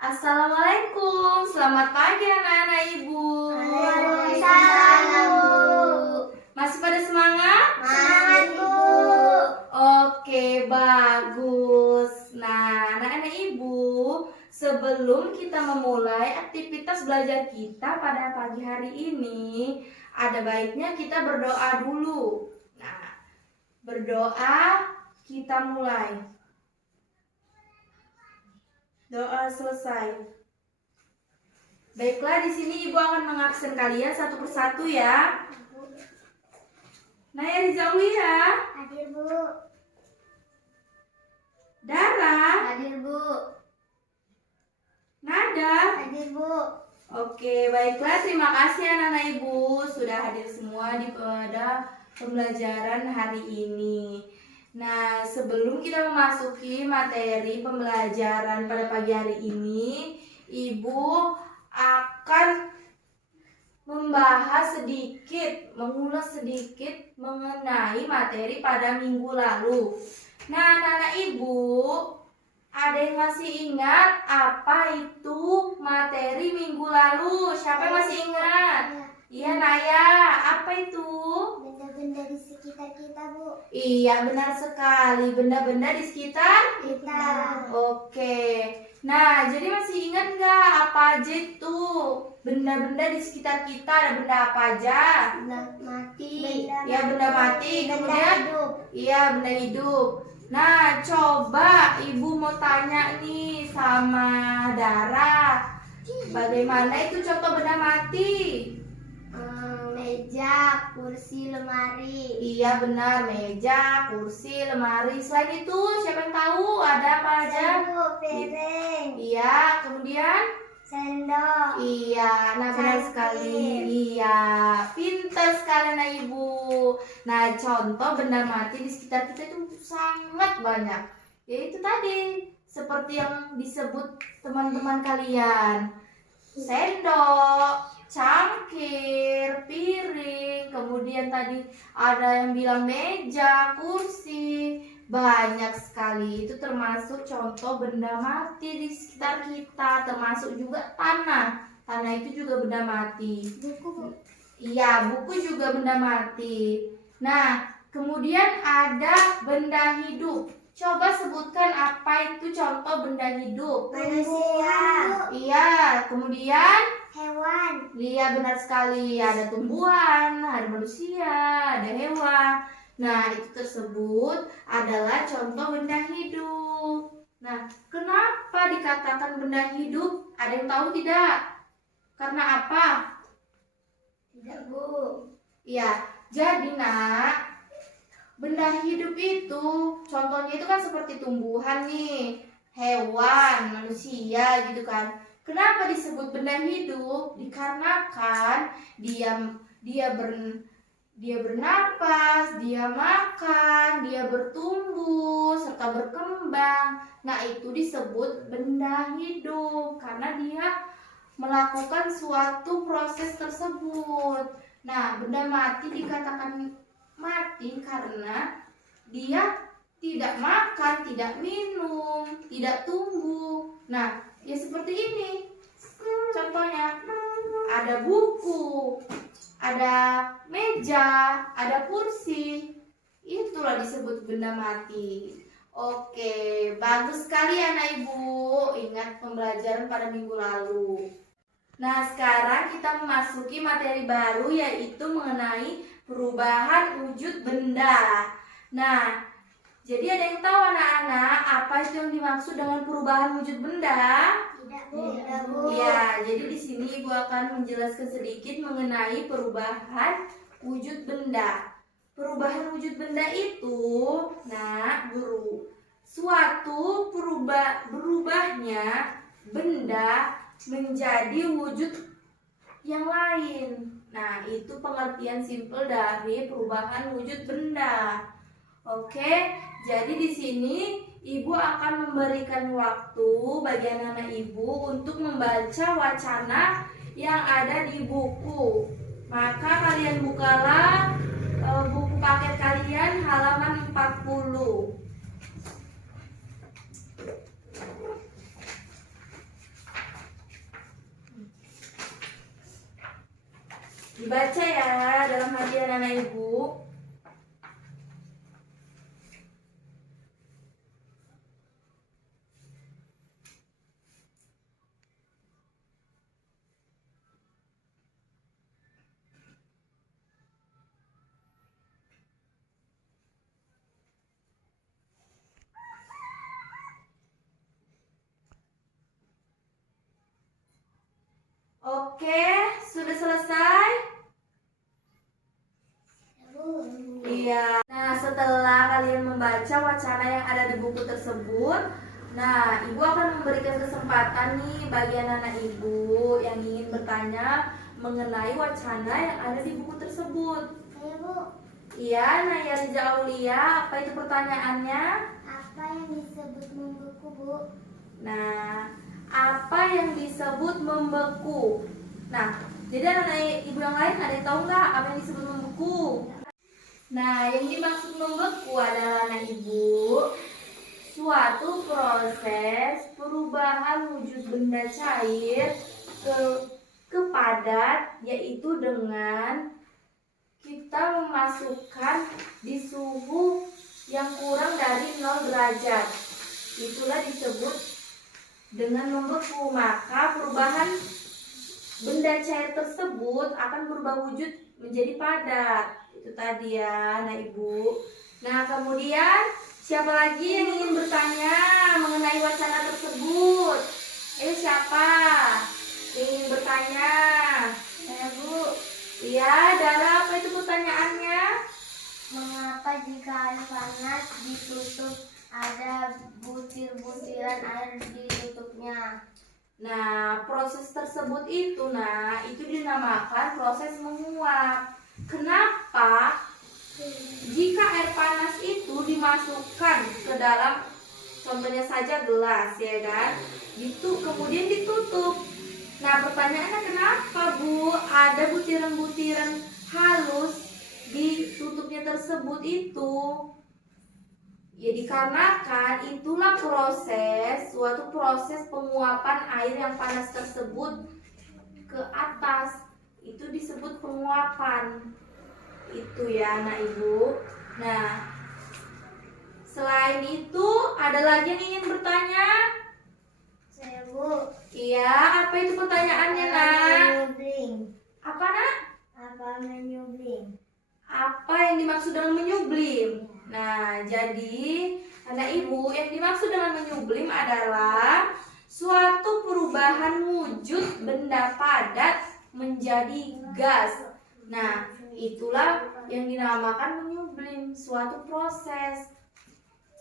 Assalamualaikum, selamat pagi anak-anak ibu. Waalaikumsalam, Bu. Masih pada semangat? Semangat, Bu. Oke, bagus. Nah, anak-anak ibu, sebelum kita memulai aktivitas belajar kita pada pagi hari ini, ada baiknya kita berdoa dulu. Nah, berdoa kita mulai. Doa selesai. Baiklah, di sini ibu akan mengabsen kalian satu persatu ya. Naya Rizawi ya. Hadir, Bu. Dara. Hadir, Bu. Nada. Hadir, Bu. Oke, baiklah, terima kasih anak-anak ibu sudah hadir semua pada pembelajaran hari ini. Nah, sebelum kita memasuki materi pembelajaran pada pagi hari ini, ibu akan membahas sedikit, mengulas sedikit mengenai materi pada minggu lalu. Nah, anak-anak ibu, ada yang masih ingat apa itu materi minggu lalu? Siapa yang masih ingat? Iya, Naya. Apa itu? Benda-benda di sekitar kita, Bu. Iya, benar sekali. Benda-benda di sekitar Kita. Oke. Nah, jadi masih ingat nggak apa aja itu? Benda-benda di sekitar kita ada benda apa aja? Benda mati. Ya, benda mati. Benda Kemudian hidup. iya, benda hidup. Nah, coba ibu mau tanya nih sama Dara. Bagaimana itu contoh benda mati? Meja, kursi, lemari. Iya, benar. Meja, kursi, lemari. Selain itu, siapa yang tahu ada apa aja? Sapu, piring, Iya, kemudian? sendok. Iya, nah benar Cantik. sekali. Iya, pintar sekali anak ibu. Nah, contoh benda mati di sekitar kita itu sangat banyak. Yaitu tadi, seperti yang disebut teman-teman kalian. Sendok, cangkir, piring, kemudian tadi ada yang bilang meja, kursi, banyak sekali. Itu termasuk contoh benda mati di sekitar kita, termasuk juga tanah. Tanah itu juga benda mati. Buku, Bu. Iya, buku juga benda mati. Nah, kemudian ada benda hidup. Coba sebutkan apa itu contoh benda hidup. Manusia. Iya, kemudian Hewan. iya, benar sekali. Ada tumbuhan, ada manusia, ada hewan. Nah, itu tersebut adalah contoh benda hidup. Nah, kenapa dikatakan benda hidup? Ada yang tahu tidak? Karena apa? Tidak, Bu. Ya, jadi nak, benda hidup itu contohnya itu kan seperti tumbuhan nih, hewan, manusia gitu kan. Kenapa disebut benda hidup? Dikarenakan dia bernapas, dia makan, dia bertumbuh serta berkembang. Nah, itu disebut benda hidup karena dia melakukan suatu proses tersebut. Nah, benda mati dikatakan mati karena dia tidak makan, tidak minum, tidak tumbuh. Nah, ya seperti ini. Contohnya, ada buku, ada meja, ada kursi. Itulah disebut benda mati. Oke, bagus sekali anak ibu. Ingat pembelajaran pada minggu lalu. Nah, sekarang kita memasuki materi baru yaitu mengenai perubahan wujud benda. Nah, jadi ada yang tahu anak-anak apa itu yang dimaksud dengan perubahan wujud benda? Tidak, Bu. Tidak, Bu. Ya, jadi di sini Ibu akan menjelaskan sedikit mengenai perubahan wujud benda. Perubahan wujud benda itu, nah, guru, suatu berubahnya benda menjadi wujud yang lain. Nah, itu pengertian simpel dari perubahan wujud benda. Oke, jadi di sini Ibu akan memberikan waktu bagi anak-anak Ibu untuk membaca wacana yang ada di buku. Maka kalian bukalah buku paket kalian halaman 40. Dibaca ya dalam hati anak-anak ibu. Oke, sudah selesai? Iya. Nah, setelah kalian membaca wacana yang ada di buku tersebut, nah, ibu akan memberikan kesempatan nih bagi anak-anak ibu yang ingin bertanya mengenai wacana yang ada di buku tersebut. Ayo Bu, Iya, Naya Riza Aulia, apa itu pertanyaannya? apa yang disebut membeku Bu? Nah, apa yang disebut membeku? Nah, jadi anak-anak ibu yang lain ada yang tahu nggak apa yang disebut membeku? Nah, yang dimaksud membeku adalah anak ibu suatu proses perubahan wujud benda cair ke padat, yaitu dengan kita memasukkan di suhu yang kurang dari 0 derajat. Itulah disebut dengan membeku. Maka perubahan benda cair tersebut akan berubah wujud menjadi padat. Itu tadi ya, nah ibu. Nah, kemudian siapa lagi yang ingin bertanya mengenai wacana tersebut? Siapa yang ingin bertanya? Saya Bu, Iya, Dara, apa itu pertanyaannya? mengapa jika air panas ditutup ada butir-butiran air di tutupnya? Nah, proses tersebut itu dinamakan proses menguap. Kenapa? Jika air panas itu dimasukkan ke dalam, contohnya saja gelas, ya kan? Kemudian ditutup. Nah, pertanyaannya kenapa, Bu? Ada butiran-butiran halus di tutupnya tersebut itu? Ya, dikarenakan itulah suatu proses penguapan air yang panas tersebut ke atas. Itu disebut penguapan. Itu ya, anak ibu. Nah, selain itu ada lagi yang ingin bertanya? Saya Bu, Iya, apa itu pertanyaannya, nak? menyubling. Apa, nak? Apa menyubling? Apa yang dimaksud dengan menyublim? Nah, jadi anak ibu, yang dimaksud dengan menyublim adalah suatu perubahan wujud benda padat menjadi gas. Nah, itulah yang dinamakan menyublim, suatu proses.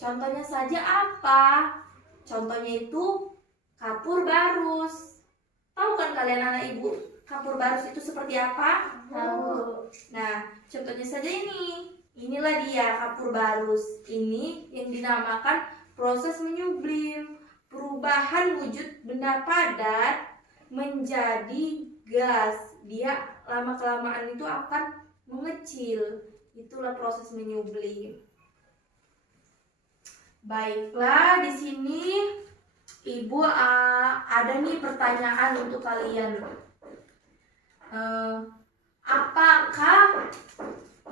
Contohnya saja apa? Contohnya itu kapur barus. Tahu kan kalian anak ibu, kapur barus itu seperti apa? Tahu. Nah, contohnya saja ini. Inilah dia kapur barus. Ini yang dinamakan proses menyublim, perubahan wujud benda padat menjadi gas. Dia lama-kelamaan itu akan mengecil. Itulah proses menyublim. Baiklah, di sini Ibu ada nih pertanyaan untuk kalian. Apakah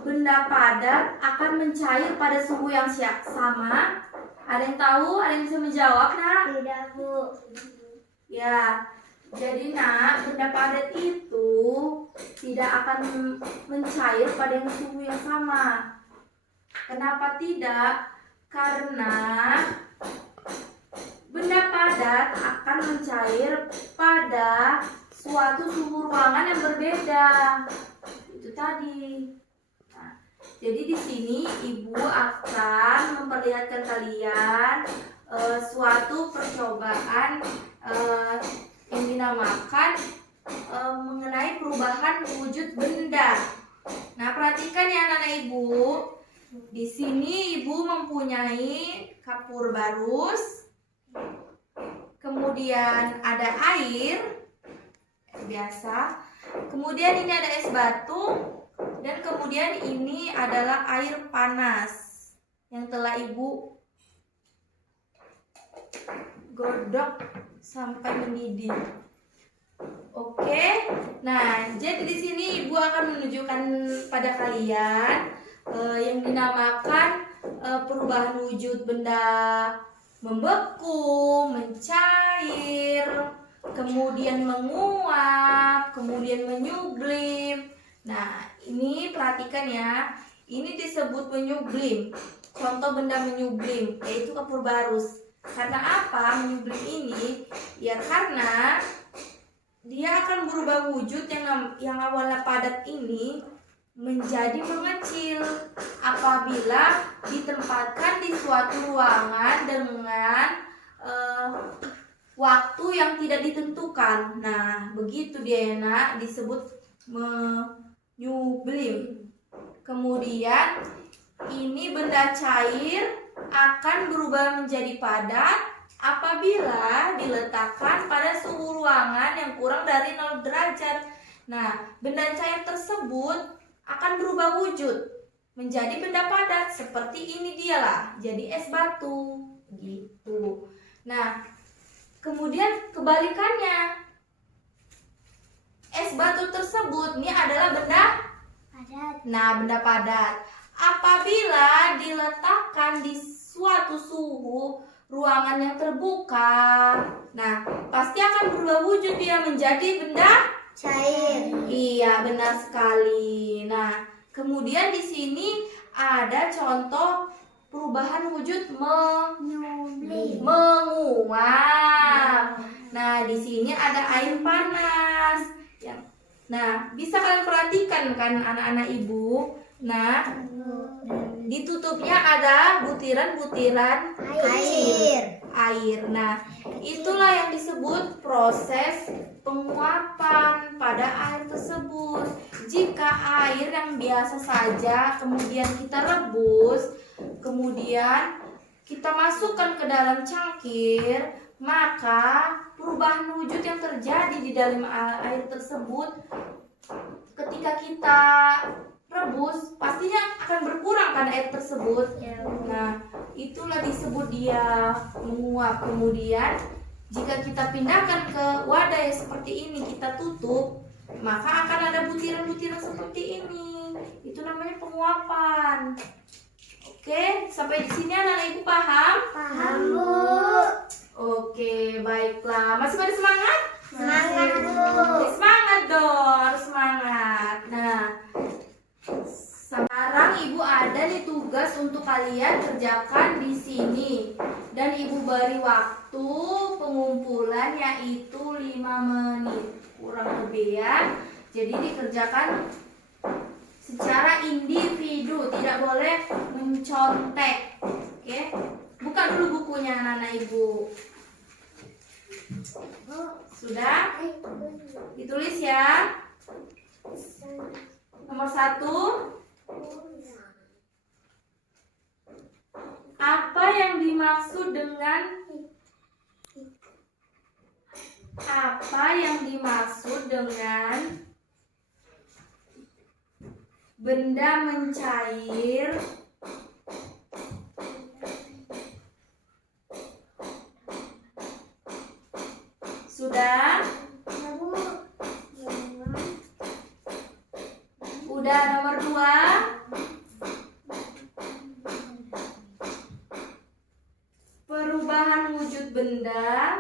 benda padat akan mencair pada suhu yang sama? Ada yang tahu? Ada yang bisa menjawab, nak? Tidak Bu. Ya, jadi nak, benda padat itu tidak akan mencair pada suhu yang sama. Kenapa tidak? Karena benda padat akan mencair pada suatu suhu ruangan yang berbeda. Itu tadi. Nah, jadi di sini ibu akan memperlihatkan kalian suatu percobaan yang dinamakan mengenai perubahan wujud benda. Nah, perhatikan ya anak-anak ibu. Di sini ibu mempunyai kapur barus. Kemudian ada air biasa. Kemudian ini ada es batu. Dan kemudian ini adalah air panas yang telah ibu godok sampai mendidih. Oke. Nah, jadi di sini Ibu akan menunjukkan pada kalian yang dinamakan perubahan wujud benda membeku, mencair, kemudian menguap, kemudian menyublim. Nah, ini perhatikan ya. Ini disebut menyublim. Contoh benda menyublim yaitu kapur barus. Karena apa menyublim ini? Ya karena dia akan berubah wujud yang awalnya padat ini menjadi mengecil apabila ditempatkan di suatu ruangan dengan waktu yang tidak ditentukan. Nah, begitu dia ya nak, disebut menyublim. Kemudian ini benda cair akan berubah menjadi padat apabila diletakkan pada suhu ruangan yang kurang dari 0 derajat. Nah, benda cair tersebut akan berubah wujud menjadi benda padat seperti ini dialah, jadi es batu gitu. Nah, kemudian kebalikannya, es batu tersebut ini adalah benda padat. Nah, benda padat apabila diletakkan di suatu suhu ruangan yang terbuka, nah pasti akan berubah wujud dia menjadi benda Cair. Iya, benar sekali. Nah, kemudian di sini ada contoh perubahan wujud Menyublim. menguap. Nah, di sini ada air panas. Nah, bisa kalian perhatikan kan anak-anak Ibu? Nah, ditutupnya ada butiran-butiran air. Nah, itulah yang disebut proses penguapan pada air tersebut. Jika air yang biasa saja kemudian kita rebus, kemudian kita masukkan ke dalam cangkir, maka perubahan wujud yang terjadi di dalam air tersebut ketika kita rebus pastinya akan berkurang kan air tersebut. Nah, itulah disebut dia menguap. Kemudian jika kita pindahkan ke wadah yang seperti ini, kita tutup, maka akan ada butiran-butiran seperti ini. Itu namanya penguapan. Oke, sampai di sini anak-anak Ibu paham? Paham, Bu. Oke, baiklah. Masih pada semangat? Semangat, Bu. Semangat dong, semangat. Nah, sekarang Ibu ada nih tugas untuk kalian kerjakan di sini. Dan Ibu beri waktu pengumpulan yaitu 5 menit. Kurang lebih ya. Jadi dikerjakan secara individu, tidak boleh mencontek. Oke? Buka dulu bukunya anak-anak Ibu. Sudah? Ditulis ya. Nomor 1. Apa yang dimaksud dengan benda mencair sudah? Udah. Nomor 2. Perubahan wujud benda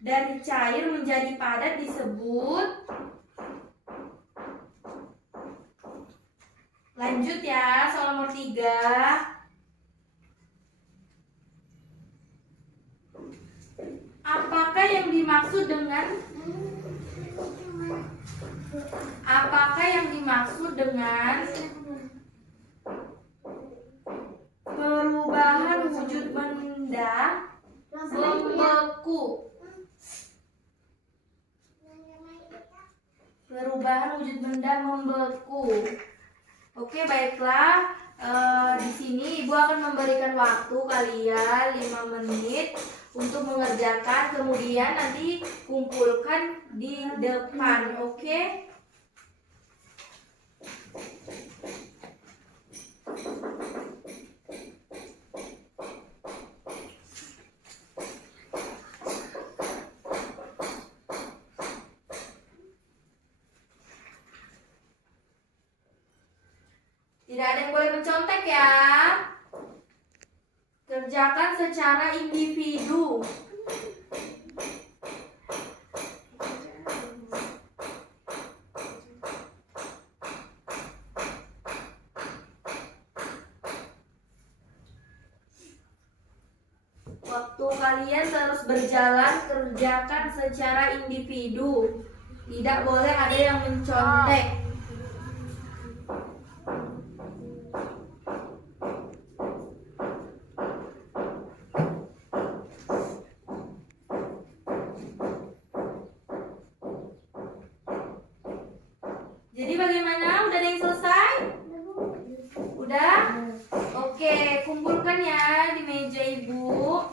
dari cair menjadi padat disebut. Lanjut ya, soal nomor 3. Apakah yang dimaksud dengan perubahan wujud benda membeku? Oke, baiklah. Di sini Ibu akan memberikan waktu kalian 5 menit untuk mengerjakan, kemudian nanti kumpulkan di depan, oke? Tidak ada yang boleh mencontek ya. Kerjakan secara individu. Waktu kalian terus berjalan, kerjakan secara individu. Tidak boleh ada yang mencontek. Jadi bagaimana? Udah ada yang selesai? Udah? Oke, kumpulkan ya di meja ibu.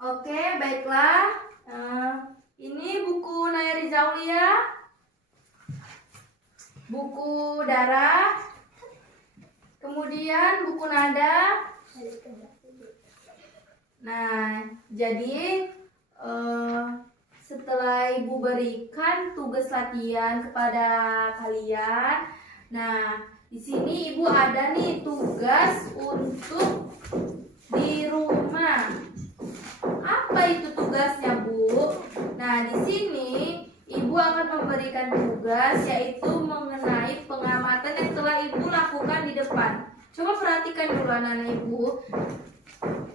Oke, baiklah. Ini buku Naya Rizaulia, buku Dara, kemudian buku nada. Nah, jadi setelah ibu berikan tugas latihan kepada kalian, nah di sini ibu ada nih tugas untuk di rumah. Apa itu tugasnya, Bu? Nah, di sini Ibu akan memberikan tugas yaitu mengenai pengamatan yang telah Ibu lakukan di depan. Coba perhatikan dulu anak-anak Ibu.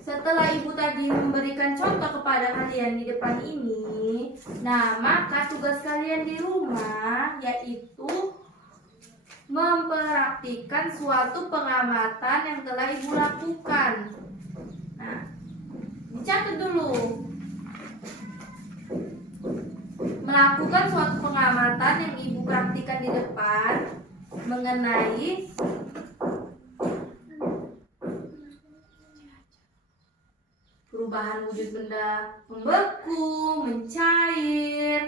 Setelah Ibu tadi memberikan contoh kepada kalian di depan ini, nah, maka tugas kalian di rumah yaitu mempraktikkan suatu pengamatan yang telah Ibu lakukan. Nah, dicatat dulu. Melakukan suatu pengamatan yang ibu praktikkan di depan mengenai perubahan wujud benda membeku, mencair,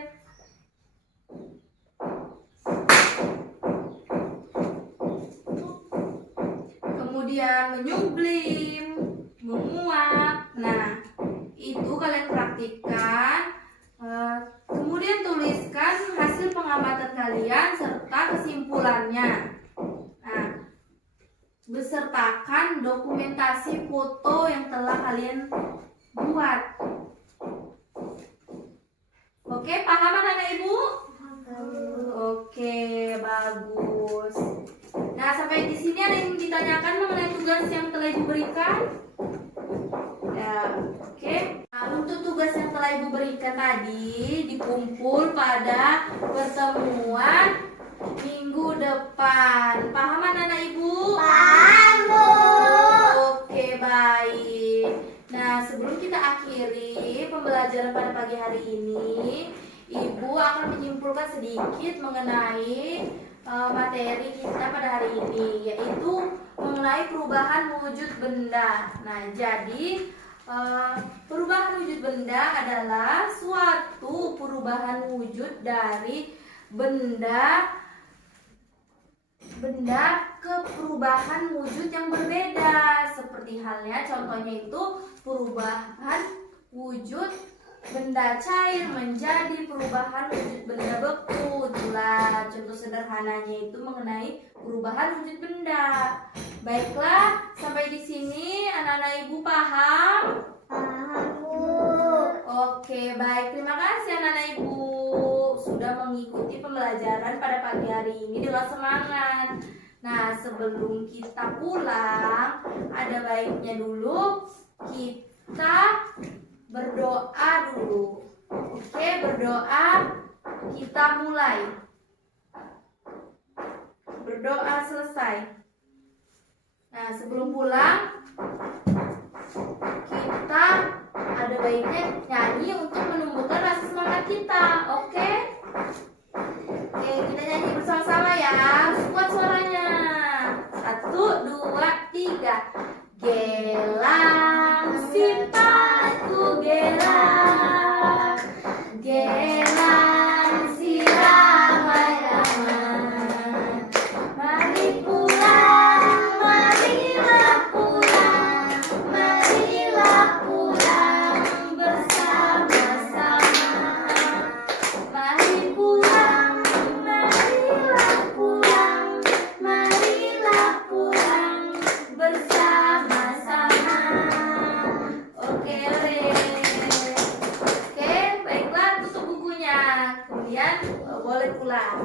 kemudian menyublim, menguap. Nah, itu kalian praktikkan. Kemudian tuliskan hasil pengamatan kalian serta kesimpulannya. Nah, besertakan dokumentasi foto yang telah kalian buat. Oke, paham anak-anak ibu? Oke, bagus. Nah, sampai di sini ada yang ditanyakan mengenai tugas yang telah ibu berikan? Ya, oke. Nah, untuk tugas yang telah ibu berikan tadi dikumpul pada pertemuan minggu depan. Paham anak-anak ibu? Paham, Bu. Oke, baik. Nah, sebelum kita akhiri pembelajaran pada pagi hari ini, ibu akan menyimpulkan sedikit mengenai materi kita pada hari ini, yaitu mengenai perubahan wujud benda. Nah, jadi perubahan wujud benda adalah suatu perubahan wujud dari benda ke perubahan wujud yang berbeda. Seperti halnya contohnya itu perubahan wujud benda cair menjadi perubahan wujud benda beku. Itulah contoh sederhananya itu mengenai perubahan wujud benda. Baiklah, sampai di sini anak-anak ibu paham? Paham, Bu. Oke, baik. Terima kasih anak-anak ibu sudah mengikuti pembelajaran pada pagi hari ini dengan semangat. Nah, sebelum kita pulang, ada baiknya dulu kita berdoa dulu. Oke, berdoa. Kita mulai. berdoa selesai. Nah, sebelum pulang kita ada baiknya nyanyi untuk menumbuhkan rasa semangat kita. Oke? Oke, kita nyanyi bersama-sama ya. Harus kuat suaranya. 1, 2, 3. Gelang sipaku gelang, gelang si ramai-ramai. Mari pulang, marilah pulang, marilah pulang bersama-sama. Mari pulang, marilah pulang, marilah pulang bersama-sama. Oke, oke, baiklah tutup bukunya. Kemudian boleh pulang.